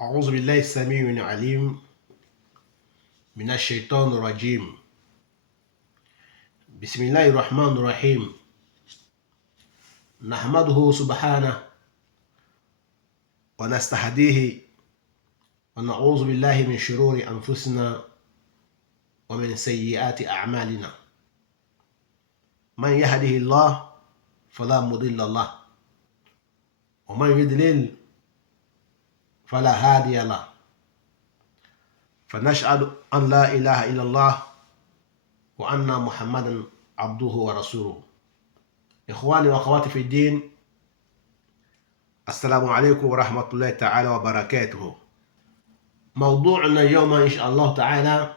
أعوذ بالله السميع العليم من الشيطان الرجيم. بسم الله الرحمن الرحيم. نحمده سبحانه ونستهديه ونعوذ بالله من شرور أنفسنا ومن سيئات أعمالنا. من يهده الله فلا مضل له ومن يضلل فلا هادي له. فنشهد أن لا إله إلا الله وأن محمدا عبده ورسوله. إخواني وأخواتي في الدين، السلام عليكم ورحمة الله تعالى وبركاته. موضوعنا اليوم إن شاء الله تعالى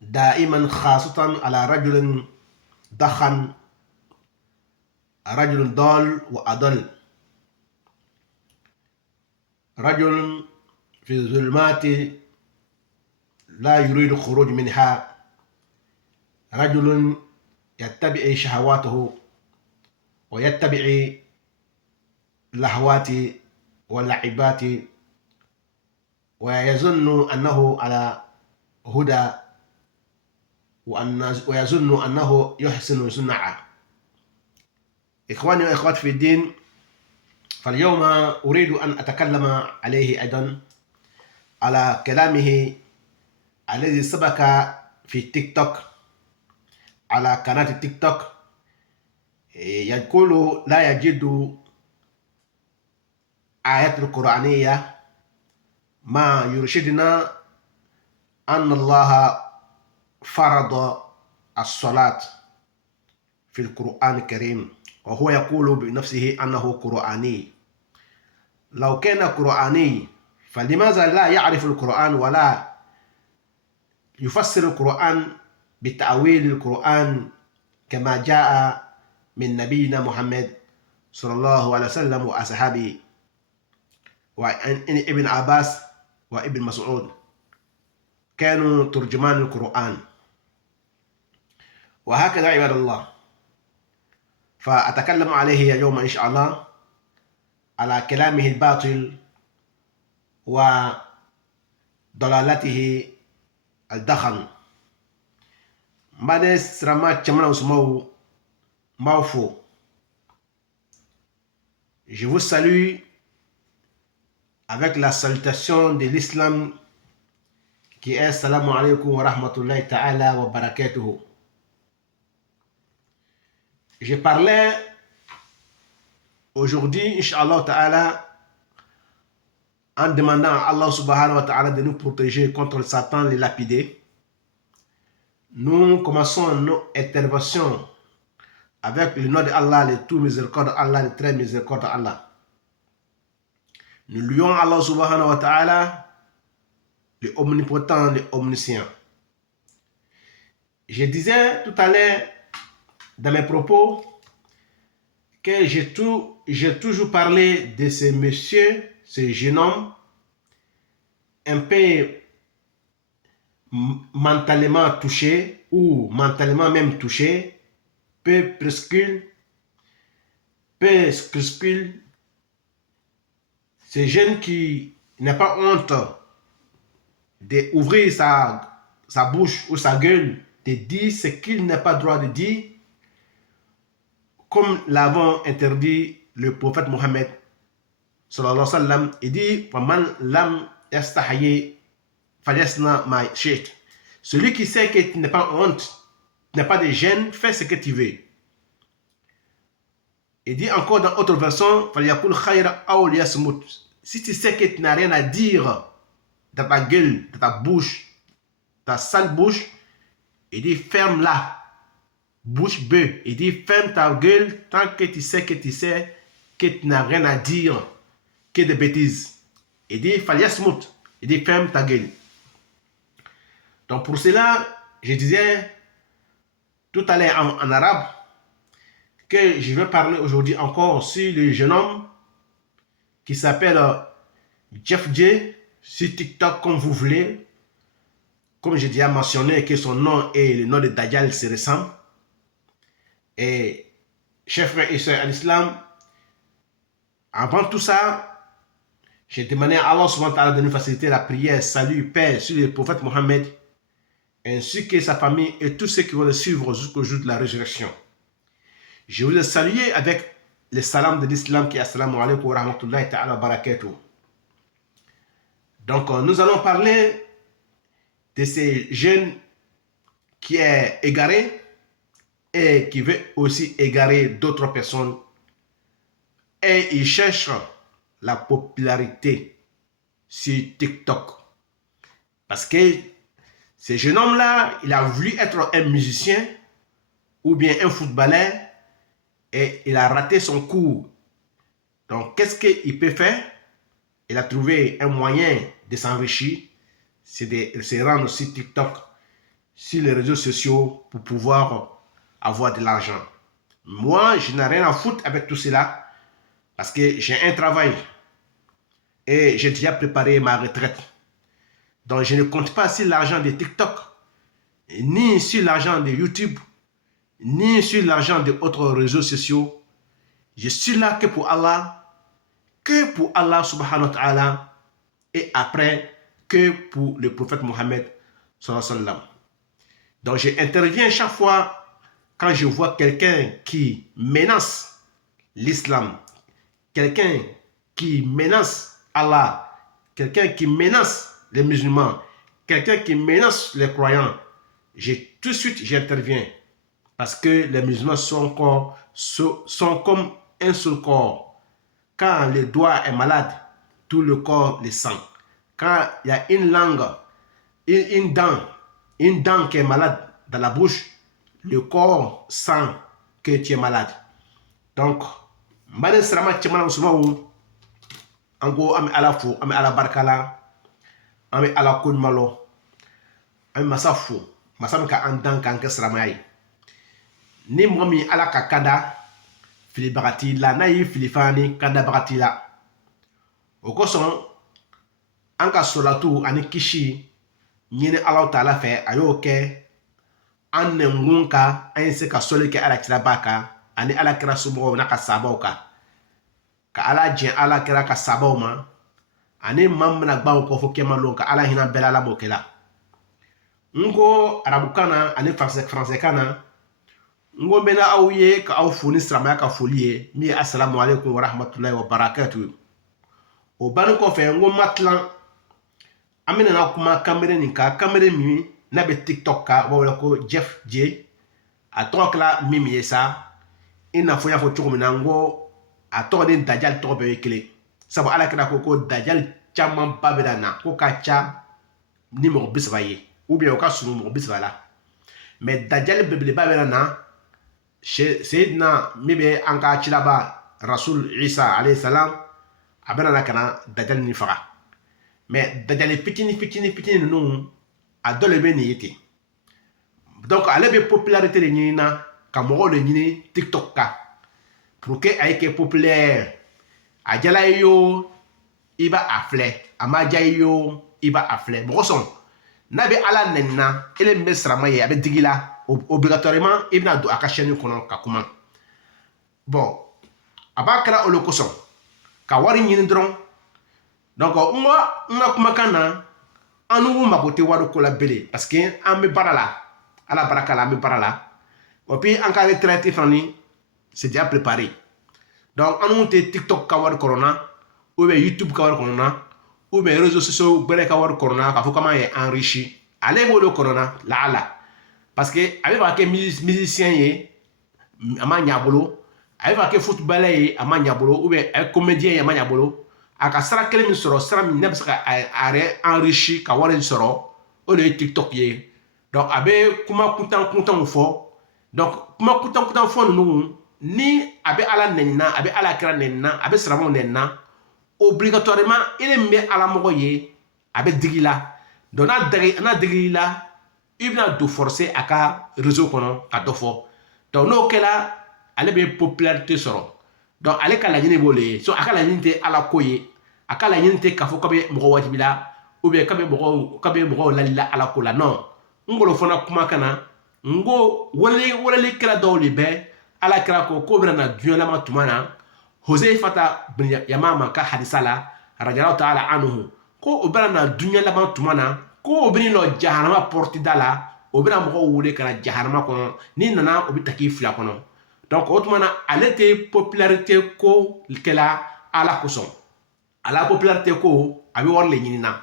دائما خاصة على رجل دخن، رجل ضال وأضل، رجل في الظلمات لا يريد الخروج منها، رجل يتبع شهواته ويتبع اللهوات واللعبات ويظن أنه على هدى ويظن أنه يحسن صنعا. إخواني وإخواتي في الدين، فاليوم أريد أن أتكلم عليه أيضا على كلامه الذي سبق في تيك توك، على قناة التيك توك، يقول لا يجد آيات القرآنية ما يرشدنا أن الله فرض الصلاة في القرآن الكريم، وهو يقول بنفسه أنه قرآني. لو كان قرآني فلماذا لا يعرف القرآن ولا يفسر القرآن بتأويل القرآن كما جاء من نبينا محمد صلى الله عليه وسلم وأصحابه وابن عباس وابن مسعود كانوا ترجمان القرآن. وهكذا عباد الله، فأتكلم عليه اليوم إن شاء الله على كلامه الباطل وضلالته الدخن. Mbades Rama Chamana Ousmao Maufo. Je vous salue avec la salutation de l'islam qui est Assalamu alaikum wa rahmatullahi ta'ala wa barakatuhu. Je parlais aujourd'hui, Inch'Allah ta'ala, en demandant à Allah subhanahu wa ta'ala de nous protéger contre le Satan, les lapidés. Nous commençons nos interventions avec le nom de Allah, le tout miséricordieux Allah, le très miséricordieux Allah. Nous louons Allah subhanahu wa ta'ala, le omnipotent, le omniscient. Je disais tout à l'heure dans mes propos que j'ai toujours parlé de ce monsieur, ce jeune homme, un peu mentalement touché ou mentalement même touché, peu scrupule, ce jeune qui n'a pas honte d'ouvrir sa bouche ou sa gueule, de dire ce qu'il n'a pas droit de dire, comme l'avons interdit le prophète Mohammed sallallahu alayhi wa sallam. Il dit Waman lam yastahayi falyasna ma shi'ta. Celui qui sait que tu n'as pas honte, tu n'as pas de gêne, fais ce que tu veux. Il dit encore dans autre version falyakul khayra aw liyasmut. Si tu sais que tu n'as rien à dire dans ta gueule, dans ta bouche, ta sale bouche, il dit ferme-la. Bouche bée. Il dit ferme ta gueule tant que tu sais que tu n'as rien à dire que des bêtises. Il dit falyasmut. Il dit ferme ta gueule. Donc pour cela, je disais tout à l'heure en arabe que je vais parler aujourd'hui encore sur le jeune homme qui s'appelle Jeff J, sur TikTok comme vous voulez. Comme j'ai déjà mentionné que son nom et le nom de Dajjal se ressemblent. Et chers frères et sœurs à l'islam, avant tout ça, J'ai demandé à Allah subhanahu wa ta'ala de nous faciliter la prière, salut, paix sur le prophète Mohammed, ainsi que sa famille et tous ceux qui vont le suivre jusqu'au jour de la résurrection. Je vous ai salué avec le salam de l'islam qui est assalamu alaikum wa rahmatullahi ta'ala wa barakatuh. Donc, nous allons parler de ces jeunes qui est égaré et qui veut aussi égarer d'autres personnes. Et ils cherchent la popularité sur TikTok. Parce que ce jeune homme-là, il a voulu être un musicien ou bien un footballeur et il a raté son cours. Donc, qu'est-ce qu'il peut faire? Il a trouvé un moyen de s'enrichir, c'est de se rendre sur TikTok, sur les réseaux sociaux pour pouvoir avoir de l'argent. Moi, je n'ai rien à foutre avec tout cela parce que j'ai un travail et j'ai déjà préparé ma retraite. Donc, je ne compte pas sur l'argent de TikTok, ni sur l'argent de YouTube, ni sur l'argent d'autres réseaux sociaux. Je suis là que pour Allah subhanahu wa ta'ala et après que pour le prophète Mohammed sallallahu alayhi wa sallam. Donc, j'interviens chaque fois quand je vois quelqu'un qui menace l'islam, quelqu'un qui menace Allah, quelqu'un qui menace les musulmans, quelqu'un qui menace les croyants, tout de suite j'interviens. Parce que les musulmans sont comme un seul corps. Quand le doigt est malade, tout le corps le sent. Quand il y a une langue, une dent qui est malade dans la bouche, le corps sent que tu es malade. Donc, mbade srama chemana usmaou, ango ame ala fo, ame ala barkala, ame ala kun malo, ame masafu, masam ka andan kanke sramai. Ni momi ala ka kada, fili bagati la, na yi fili fani kada bagati la. Okoson, anka solatu ani kishi, nyine ala ta'ala fe, ayo ke, an nengunka, an se ka sole ke ala kirabaka, ani ala kira subo na ka sabaw ka ala jen ala kira ka sabaw ma ani mamna gbaw ko fo kema lon ka ala hina bela la bokela ngo arabu kana ani français kana ngo bena awye ka aw funi sramaya ka folie mi assalamu alaikum wa rahmatullahi wa barakatuh o ban ko fe ngo matlan amina na kuma kamere ni ka kamere mi na be TikTok ka wala ko Jeff J a tokla mimi yesa ina fo ya fo cogo mina ngo a tɔgɔ ni dajal tɔgɔ bɛɛ ye kelen sabu ala kira ko dajal caman ba bɛ na ko ka ca ni mɔgɔ 30 ye ou bien o ka surun mɔgɔ 30 la mais dajal belebeleba bɛ na Seydina min bɛ an ka cilaba Rasul Isa alayhi salam a bɛ na ka na dajal ni faga mais dajal fitini ninnu a dɔ le bɛ nin ye ten donc ale bɛ popularité de ɲini na ka mɔgɔw de ɲini TikTok ka pour que aye ke populaire a jala yo iba afle ama jay yo iba afle mɔgɔ sɔn n'a bɛ ala nenna ele min bɛ sarama ye a bɛ digi la obligatoirement i bɛna don a ka chaîne kɔnɔ ka kuma bon a b'a kɛra olu kosɔn ka wari ɲini dɔrɔn donc n ka kumakan na an n'u mago tɛ wari ko la bele parce que an bɛ baara la ala baraka la an bɛ baara la et puis en cas de retraite c'est déjà préparé donc on a TikTok ka wari corona ou bien YouTube ka wari corona ou bien réseaux sociaux bele ka wari corona ka fo comment est enrichi allez bo le corona la parce que avec va que musicien ye ama nyabolo avec va que footballeur ye ama nyabolo ou bien comédien ye ama nyabolo aka sara kele min soro sara min nebs ka are enrichi ka wari soro o le TikTok ye donc abe kuma kuntan fo donc kuma kutan fo nunu ni abe ala nenna abe ala kira nenna abe sramo nenna obligatoirement il me ala mogo ye abe digila donc na digila ibna do forcer aka réseau kono ka dofo donc no kela ale be popularité soro donc ale kala nyine bolé so aka la nyinte ala koye aka la nyinte ka fo kabe mogo wajibila ou bien kabe mogo lalila ala kola non ngolo fona kuma kana ngo wale kira dɔw le bɛ ala kira ko bɛna na duɲalama tuma na Huzaifa bin Yamama ka hadisa la radiallahu ta'ala anhu ko o bɛna na duɲa laban tuma na ko o bɛni nɔ jahanama porti da la o bɛna mɔgɔw wele ka na jahanama kɔnɔ n'i nana o bɛ ta k'i fila kɔnɔ donc o tuma na ale tɛ popularité ko kɛla ala kosɔn ala popularité ko a bɛ wari le ɲini na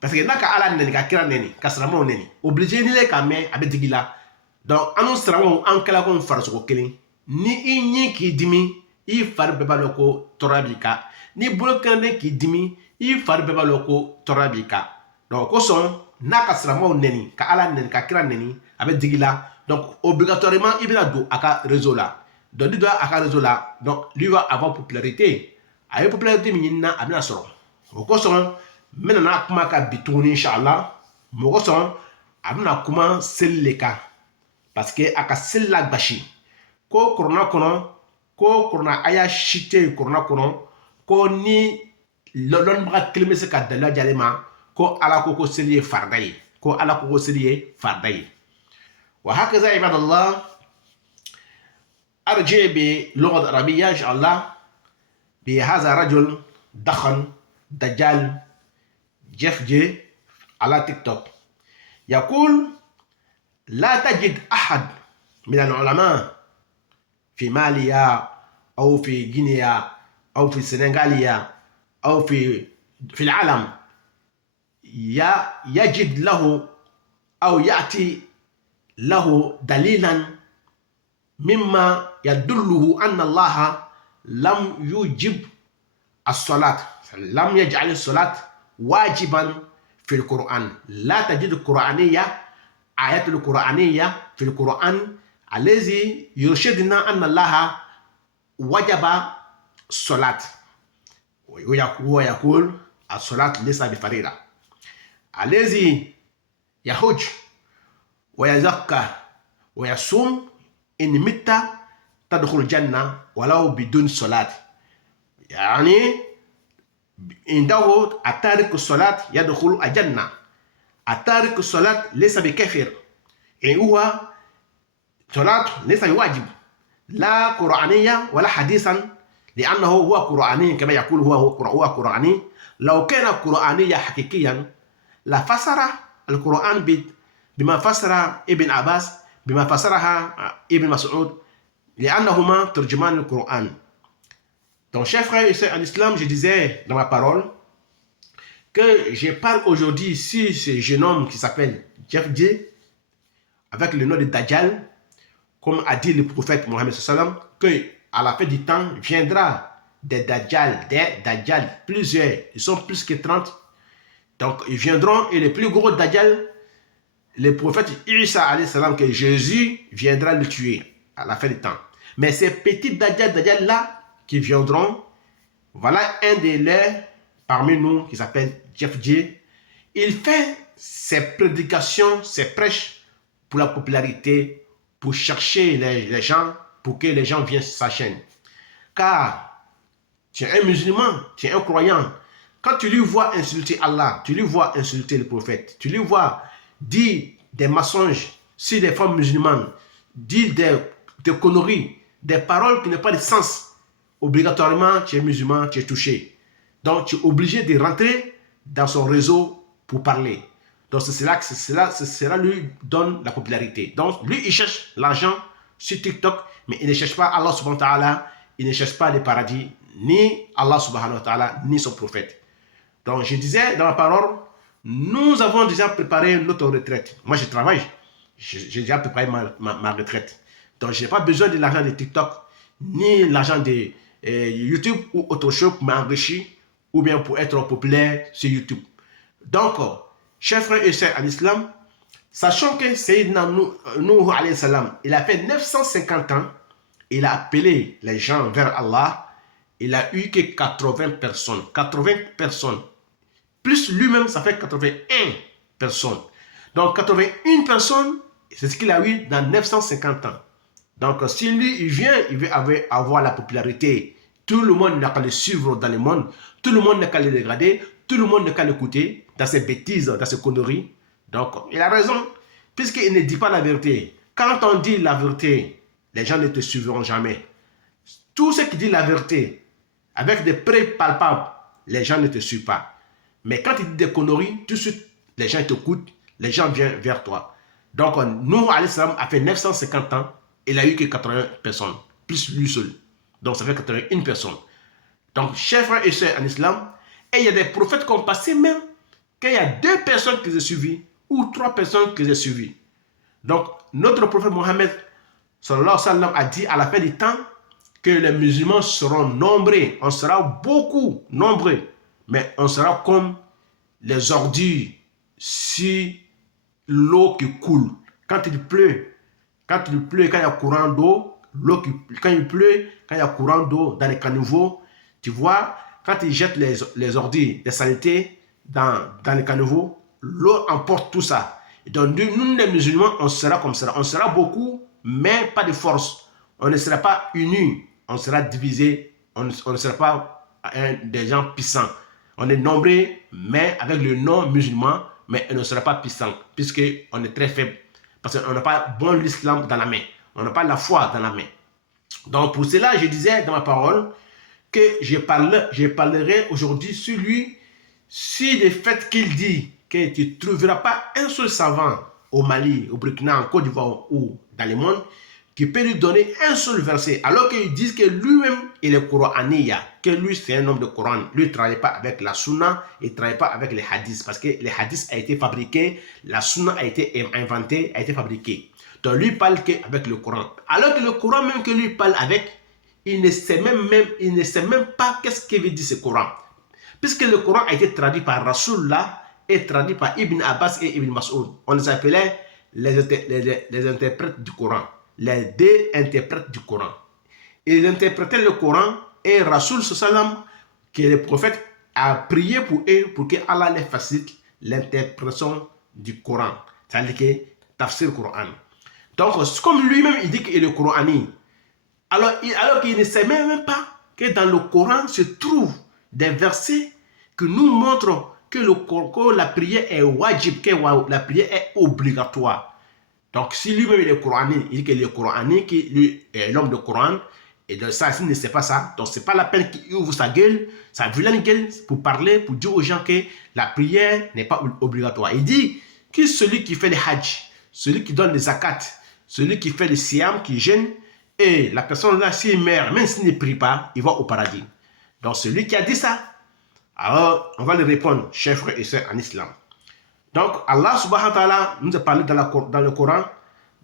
parce que n'a ka ala nɛni ka kira nɛni ka silamɛw nɛni obligé ni le ka mɛn a bɛ digi la donc an n'u silamɛw an kɛla ko farisogo kelen ni i ɲi k'i dimi i fari bɛɛ b'a dɔn ko tɔɔrɔya b'i kan ni bolo kɛrɛnnen k'i dimi i fari bɛɛ b'a dɔn ko tɔɔrɔya b'i kan donc kosɔn n'a ka silamɛw nɛni ka ala nɛni ka kira nɛni a bɛ digi la donc obligatoirement i bɛna don a ka réseau la donc n'i donna a ka réseau la donc lui va avoir popularité a ye popularité min ɲini na a bɛna sɔrɔ o kosɔn n bɛna n'a kuma ka bi tuguni inshallah mɔgɔ sɔn a bɛna kuma seli le kan parce que a ka seli la gasi ko korona kɔnɔ ko korona a y'a si tɛ yen korona kɔnɔ ko ni lɔnnibaga kelen bɛ se ka dalilu jalen ma ko ala ko seli ye farida ye ko ala ko seli ye farida ye wa hakaza ibadallah أرجع باللغة العربية إن شاء الله بهذا رجل ضخم دجال جيف جي على تيك توك يقول لا تجد أحد من العلماء في ماليا أو في غينيا أو في السنغالية أو في العالم يجد له أو يأتي له دليلا مما يدله أن الله لم يجب الصلاة لم يجعل الصلاة واجبا في القرآن لا تجد القرآنية آيات القرآنية في القرآن الذي يرشدنا أن الله وجب الصلاة ويقول الصلاة ليس بفريضة الذي يحج ويزكى ويصوم إن مت تدخل الجنة ولو بدون صلاة يعني عنده التارك الصلاة يدخل الجنة التارك الصلاة ليس بكافر يعني هو صلاة ليس بواجب لا قرآنية ولا حديثا لأنه هو قرآني كما يقول هو قرآني لو كان قرآنيا حقيقيا لفسر القرآن بما فسر ابن عباس بما فسرها ابن مسعود لأنهما ترجمان القرآن. Donc, chers frères et sœurs en islam, je disais dans ma parole que je parle aujourd'hui sur ce jeune homme qui s'appelle Jeff J, avec le nom de Dajjal, comme a dit le prophète Mohammed sallam, que à la fin du temps viendra des Dajjal, plusieurs, ils sont plus que 30. Donc, ils viendront et les plus gros Dajjal, le prophète Isa alayhi salam, que Jésus viendra le tuer à la fin du temps. Mais ces petits Dajjal là qui viendront, voilà un des leurs parmi nous qui s'appelle Jeff J. Il fait ses prédications, ses prêches pour la popularité, pour chercher les gens, pour que les gens viennent sur sa chaîne. Car tu es un musulman, tu es un croyant. Quand tu lui vois insulter Allah, tu lui vois insulter le prophète, tu lui vois dire des mensonges sur les femmes musulmanes, dire des conneries, des paroles qui n'ont pas de sens, obligatoirement, tu es musulman, tu es touché. Donc, tu es obligé de rentrer dans son réseau pour parler. Donc, cela lui donne la popularité. Donc, lui, il cherche l'argent sur TikTok, mais il ne cherche pas Allah subhanahu wa ta'ala, il ne cherche pas le paradis, ni Allah subhanahu wa ta'ala, ni son prophète. Donc, je disais dans ma parole, nous avons déjà préparé notre retraite. Moi, je travaille. J'ai déjà préparé ma retraite. Donc, je n'ai pas besoin de l'argent de TikTok, ni l'argent de YouTube ou autre chose pour m'enrichir, ou bien pour être populaire sur YouTube. Donc, chers frères et sœurs en islam, sachant que Sayyidina Nuh alayhi salam, il a fait 950 ans, il a appelé les gens vers Allah, il a eu que 80 personnes. 80 personnes. Plus lui-même, ça fait 81 personnes. Donc, 81 personnes, c'est ce qu'il a eu dans 950 ans. Donc, si lui, il vient, il veut avoir la popularité. Tout le monde n'a qu'à le suivre dans le monde. Tout le monde n'a qu'à le regarder. Tout le monde n'a qu'à l'écouter dans ses bêtises, dans ses conneries. Donc, il a raison, puisqu'il ne dit pas la vérité. Quand on dit la vérité, les gens ne te suivront jamais. Tout ce qui dit la vérité, avec des preuves palpables, les gens ne te suivent pas. Mais quand il dit des conneries, tout de suite, les gens t'écoutent, les gens viennent vers toi. Donc, Nuh alayhi salam a fait 950 ans, il a eu que 80 personnes, plus lui seul. Donc, ça fait 81 personnes. Donc, chers frères et sœurs en islam, et il y a des prophètes qui ont passé même qu'il y a 2 personnes qui ont suivi ou 3 personnes qui ont suivi. Donc, notre prophète Mohammed sallallahu alayhi wa sallam a dit à la fin du temps que les musulmans seront nombreux, on sera beaucoup nombreux, mais on sera comme les ordures sur l'eau qui coule. Quand il pleut, quand il y a courant d'eau, quand il pleut, quand il y a courant d'eau dans les caniveaux, tu vois, quand ils jettent les ordures, les saletés dans les caniveaux, l'eau emporte tout ça. Donc, nous, les musulmans, on sera comme ça. On sera beaucoup, mais pas de force. On ne sera pas unis, on sera divisés, on ne sera pas des gens puissants. On est nombreux, mais avec le nom musulman, mais on ne sera pas puissant, puisqu'on est très faible. Parce qu'on n'a pas bon l'islam dans la main. On n'a pas la foi dans la main. Donc, pour cela, je disais dans ma parole que je parlerai aujourd'hui sur lui, sur le fait qu'il dit que tu ne trouveras pas un seul savant au Mali, au Burkina, en Côte d'Ivoire ou dans le monde qui peut lui donner un seul verset, alors qu'ils disent que lui-même, il est Coraniya, que lui, c'est un homme de Coran. Lui, il ne travaille pas avec la Sunna, il ne travaille pas avec les hadiths, parce que les hadiths a été fabriqué, la Sunna a été inventée, a été fabriquée. Donc, lui, il parle qu'avec le Coran. Alors que le Coran, même que lui parle avec, il ne sait même pas qu'est-ce qu'il veut dire ce Coran. Puisque le Coran a été traduit par Rasulullah et traduit par Ibn Abbas et Ibn Mas'ud. On les appelait les interprètes du Coran. Les 2 interprètes du Coran. Ils interprétaient le Coran et Rasul sallam, qui est le prophète, a prié pour eux pour que Allah les facilite l'interprétation du Coran. C'est-à-dire que tafsir Coran. Donc, comme lui-même il dit qu'il est Corani, alors qu'il ne sait même pas que dans le Coran se trouvent des versets qui nous montrent que la prière est wajib, que la prière est obligatoire. Donc, si lui-même il est Coranique, il dit qu'il est Coranique, qu'il lui est l'homme de Coran, et de ça, s'il ne sait pas ça, donc ce n'est pas la peine qu'il ouvre sa gueule, sa vilaine gueule, pour parler, pour dire aux gens que la prière n'est pas obligatoire. Il dit que celui qui fait le hajj, celui qui donne les zakat, celui qui fait le siyam, qui gêne, et la personne là, s'il meurt, même s'il ne prie pas, il va au paradis. Donc, celui qui a dit ça, alors on va lui répondre, chers frères et sœurs en islam. Donc, Allah subhanahu wa ta'ala nous a parlé dans le Coran,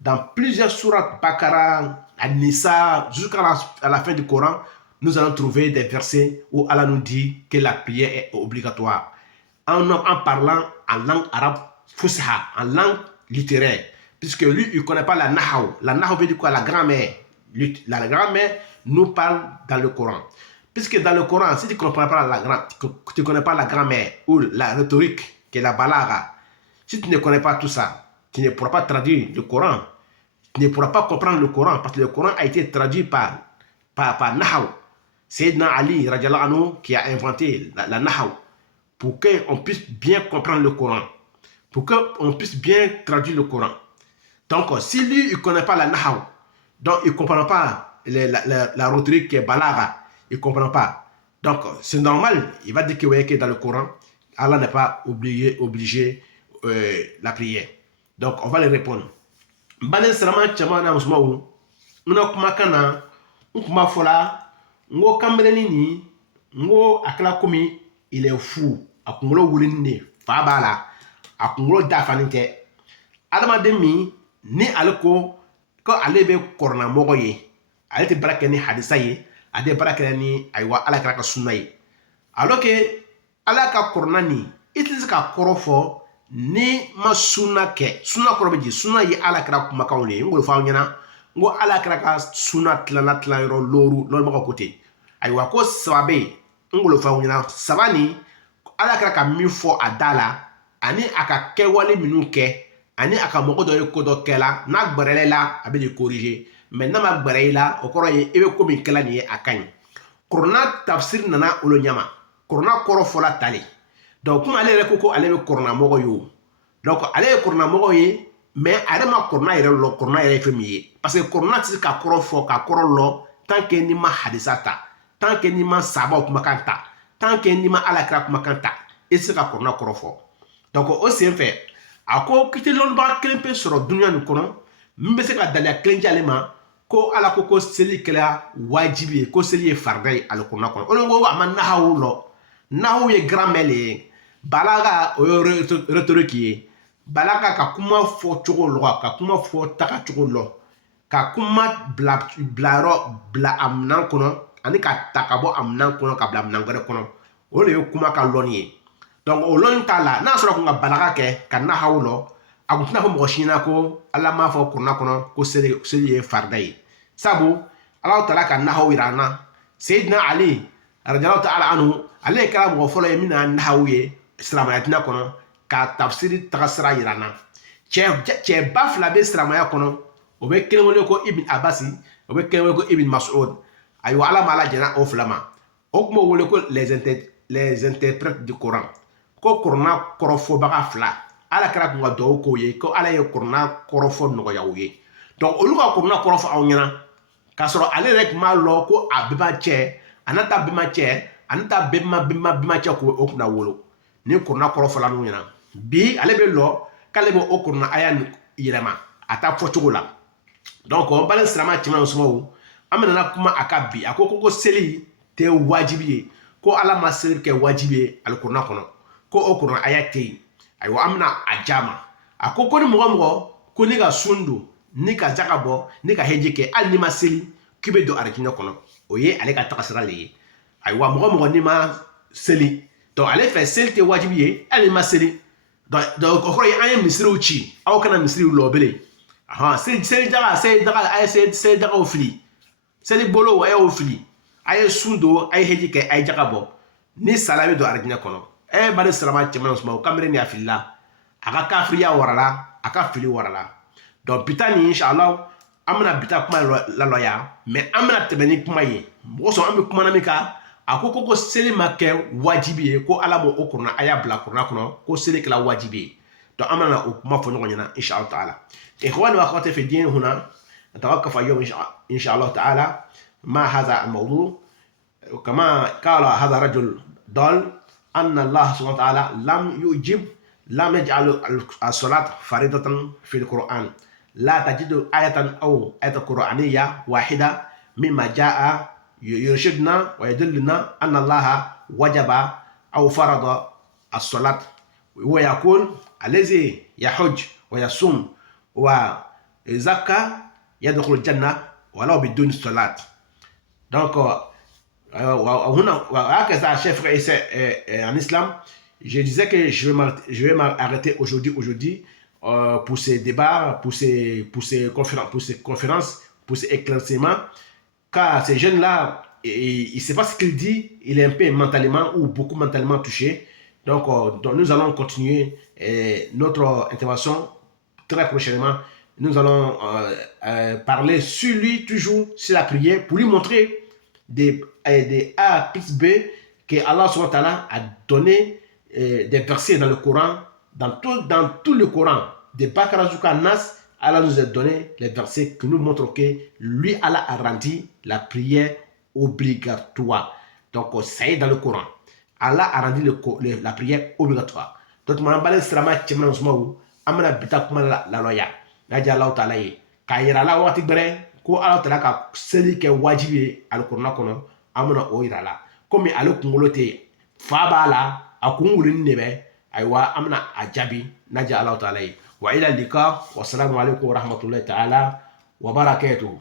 dans plusieurs sourates, Bakara, An-Nisa, jusqu'à la fin du Coran, nous allons trouver des versets où Allah nous dit que la prière est obligatoire. En parlant en langue arabe fusha, en langue littéraire, puisque lui, il ne connaît pas la nahaw. La nahaw veut dire quoi? La grammaire. La grammaire nous parle dans le Coran. Puisque dans le Coran, si tu ne connais pas la grammaire ou la rhétorique, qui est la balaga, si tu ne connais pas tout ça, tu ne pourras pas traduire le Coran. Tu ne pourras pas comprendre le Coran parce que le Coran a été traduit par Nahaw. C'est Ali radiallahu anhu qui a inventé la Nahaw pour qu'on puisse bien comprendre le Coran, pour qu'on puisse bien traduire le Coran. Donc, si lui, il ne connaît pas la Nahaw, donc il ne comprend pas la rhétorique qui est balaga, il ne comprend pas. Donc, c'est normal, il va dire que dans le Coran, Allah n'est pas obligé la prière. Donc, on va les répondre. Bane salama chama na musmawu. Una kuma kana, kuma fola, ngo kambreni ni, ngo akla komi, il est fou. Akungulo wulini, fa bala, akungulo dafanite. Adama demi, ni aleko, ko alebe korona mogo ye. Alete barake ni hadisa ye, ade barake ni aywa ala kraka sunna ye. Alors que ala ka korona ni, itilise ka korofo, ni ma sunna ke sunna korobe ji sunna yi ala kra kuma kawle ngol faaw nyana ngo ala kra ka sunna tlan yoro loru lol mako kote ay wa ko sababe ngol faaw nyana sabani ala kra ka mi fo adala ani aka ke wale minu ke ani aka moko do ko do kela na gbarele la abe de corriger mais na ma gbarele la o koro ye ebe ko min kela ni akany korona tafsir nana ulo nyama korona koro fola tali. Donc, comme elle est coco, elle est corona mogoyo. Donc, elle est corona mogoye, mais elle est ma corona et le corona est féminin. Parce que corona, c'est qu'à corofo, qu'à corolo, tant que ni ma hadisata, tant que ni ma sabo kumakanta, tant que ni ma alakira kumakan ta i tɛ se ka kurana kɔrɔ fɔ donc o sen fɛ a ko kiti lɔnnibaga kelen pe sɔrɔ dunuya nin kɔnɔ min bɛ se ka daliya kelen jɛ ale ma ko ala ko seli kɛra wajibi ye ko seli ye farida ye ale kurana kɔnɔ olu ko a ma nahawu lɔ nahawu ye grammaire le ye balaga o ye rhétorique ye balaga ka kuma fɔ cogo lɔ ka kuma fɔ taga cogo lɔ ka kuma bila a minan kɔnɔ ani ka ta ka bɔ a minan kɔnɔ ka bila minan wɛrɛ kɔnɔ o de ye kuma ka lɔnni ye donc o lɔnni t'a la n'a sɔrɔ kun ka balaga kɛ ka nahawu lɔ a kun tɛna fɔ mɔgɔ si ɲɛna ko ala m'a fɔ kurana kɔnɔ ko seli ye farida ye sabu ala taala ka nahawu yira an na seyidina ali radiallahu ta'ala anhu ale kɛra mɔgɔ fɔlɔ ye min na nahawu ye silamɛya diinɛ kɔnɔ ka tafsiri taga sira yira an na cɛ ba fila bɛ silamɛya kɔnɔ o bɛ kelen wele ko ibn abasi o bɛ kelen wele ko ibn mas'ud ayiwa ala ma ala jɛna o fila ma o tun b'o wele ko les interprètes du coran ko kurana kɔrɔfɔbaga fila ala kɛra kun ka duwawu k'o ye ko ala ye kurana kɔrɔfɔ nɔgɔya u ye donc olu ka kurana kɔrɔfɔ aw ɲɛna k'a sɔrɔ ale yɛrɛ tun b'a lɔn ko a bɛnba cɛ a n'a ta bɛnba cɛ ani ta bɛnba cɛ k'o kunna wolo ni kurana kɔrɔfɔla n'u ɲɛna bi ale bɛ lɔ k'ale bɛ o kurana aya yɛlɛma a ta fɔcogo la donc n balen silamɛ cɛman sumaw an bɛna kuma a ka bi a ko seli tɛ wajibi ye ko ala ma seli kɛ wajibi ye alikurana kɔnɔ ko o kurana aya tɛ yen ayiwa an bɛna a ja ma a ko ni mɔgɔ mɔgɔ ko ni ka sun don ni ka jaka bɔ ni ka heji kɛ hali ni ma seli k'i bɛ don arijinɛ kɔnɔ o ye ale ka tagasira le ye ayiwa mɔgɔ mɔgɔ ni ma seli donc ale fɛ seli tɛ wajibi ye hali ni ma seli donc o kɔrɔ ye an ye misiriw ci aw kana misiriw lɔ bilen seli daga a ye seli dagaw fili seli bolo a y'o fili a ye sun don a ye heji kɛ a ye jaka bɔ ni sala bɛ don arijinɛ kɔnɔ bari silamɛ cɛman sumaw kamere ni a filila a ka kafiriya warala a ka fili warala donc bita ni inshallah an bɛna bita kuma lalɔya mais an bɛna tɛmɛ ni kuma ye mɔgɔ sɔn an bɛ kuma na min kan a ko seli ma kɛ wajibi ye ko ala b'o kurana a y'a bila kurana kɔnɔ ko seli kɛra wajibi ye donc an bɛna o kuma fɔ ɲɔgɔn ɲɛna inshallah ta'ala إخواني وأخواتي في الدين هنا نتوقف اليوم إن شاء الله تعالى مع هذا الموضوع كما قال هذا الرجل ضال أن الله سبحانه وتعالى لم يجعل الصلاة فريضة في القرآن لا تجد آية أو آية قرآنية واحدة مما جاء يرشدنا ويدلنا أن الله وجب أو فرض الصلاة ويقول الذي يحج ويصوم وزكاة يدخل الجنة ولو بدون صلاة. Donc, chef en islam, je disais que je vais m'arrêter aujourd'hui pour ces débats, pour ces conférences, pour ces éclaircissements, car ces jeunes-là, il ne sait pas ce qu'il dit, il est un peu mentalement ou beaucoup mentalement touché. Donc nous allons continuer notre intervention très prochainement. Nous allons parler sur lui, toujours sur la prière, pour lui montrer des A plus B que Allah subhanahu wa ta'ala a donné des versets dans le Coran, dans tout le Coran, de Bakara jusqu'à Nas, Allah nous a donné les versets qui nous montrent que lui, Allah a rendu la prière obligatoire. Donc ça y est dans le Coran. Allah a rendu la prière obligatoire. Donc, je vais vous amana bita kuma la loya na ja Allah taala ye ka yira la wati gbere ko Allah taala ka seli kɛ wajibi ye alkurana kɔnɔ amana o yira la komi ale kunkolo tɛ fa b'a la a kun wulini de bɛ ayiwa amana a jaabi na ja Allah taala ye wa ila lika wa salamu alaikum wa rahmatullahi ta'ala wa barakatuh.